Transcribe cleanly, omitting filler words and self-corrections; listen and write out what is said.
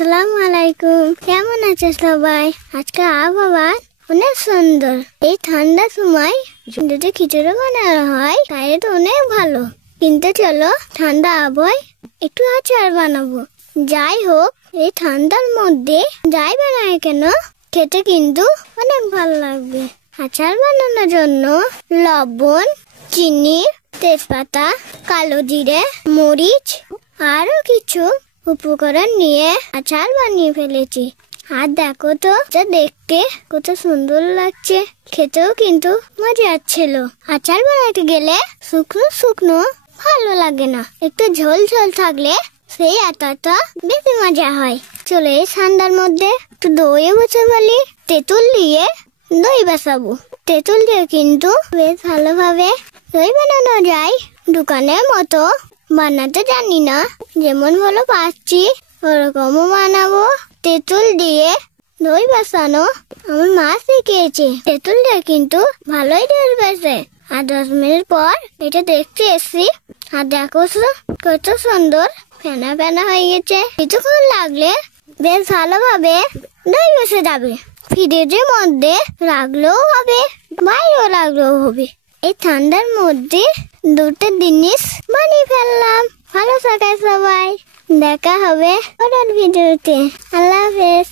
আসসালামু আলাইকুম। কেমন আছে সবাই? আজকে আবহাওয়া অনেক সুন্দর। এই ঠান্ডার সময় যদি খিচুড়ি বানানো হয় তাহলে তো অনেক ভালো। কিন্তু চলো ঠান্ডা আবহাওয়ায় একটু আচার বানাবো। যাই হোক, এই ঠান্ডার মধ্যে যাই বানায় কেন খেতে কিন্তু অনেক ভালো লাগবে। আচার বানানোর জন্য লবণ, চিনি, তেজপাতা, কালো জিরে, মরিচ আরো কিছু উপকরণ নিয়ে আচার বানিয়ে ফেলেছি। আর দেখো তো, যা দেখতে কত সুন্দর লাগছে, খেতেও কিন্তু মজা ছিল। আচার বানাতে গেলে শুকনো শুকনো ভালো লাগে না, একটু ঝোল ঝোল থাকলে সেই আচারটা বেশি মজা হয়। চলে এই ঠান্ডার মধ্যে একটু দই বসে বলি, তেঁতুল দিয়ে দই বসাবো। তেঁতুল দিয়ে কিন্তু বেশ ভালোভাবে দই বানানো যায়। দোকানের মতো বানাতে জানি না, যেমন ভালো পাচ্ছি ওরকমও বানাবো। তেঁতুল দিয়ে দই বসানো আমার মা শিখিয়েছে। তেঁতুল দিয়ে কিন্তু ভালোই দই বসে। আর 10 মিনিট পর এটা দেখতে এসছি, আর দেখো কত সুন্দর ফেনা ফেনা হয়ে গেছে। কিছুক্ষণ লাগলে বেশ ভালোভাবে দই বসে যাবে। ফ্রিজের মধ্যে রাখলেও হবে, বাইরেও রাখলেও হবে। এই ঠান্ডার মধ্যে দুটো জিনিস বানিয়ে ফেললাম। ভালো থাকায় সবাই, দেখা হবে পরের ভিডিওতে। আল্লাহ হাফেজ।